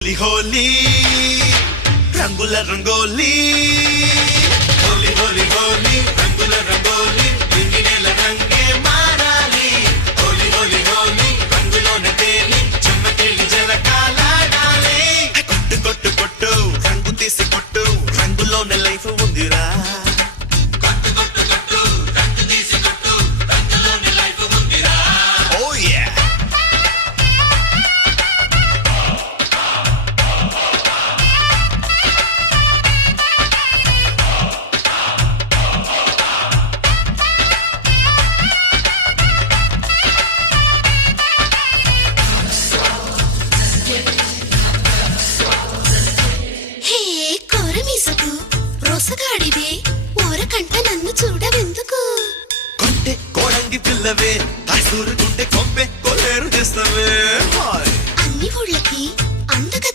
హోలీ రంగుల రంగోలీ హోలీ హోలీ హోలీ రంగుల రంగోలీ రంగినేల రంగే మారాలి హోలీ హోలీ హోలీ రంగులోన తేలి చెమ్మకేలి జలకాలాడాలి కొట్టు కొట్టు కొట్టు రంగు తీసి కొట్టు రంగులోన లైఫ్ ఉందిరా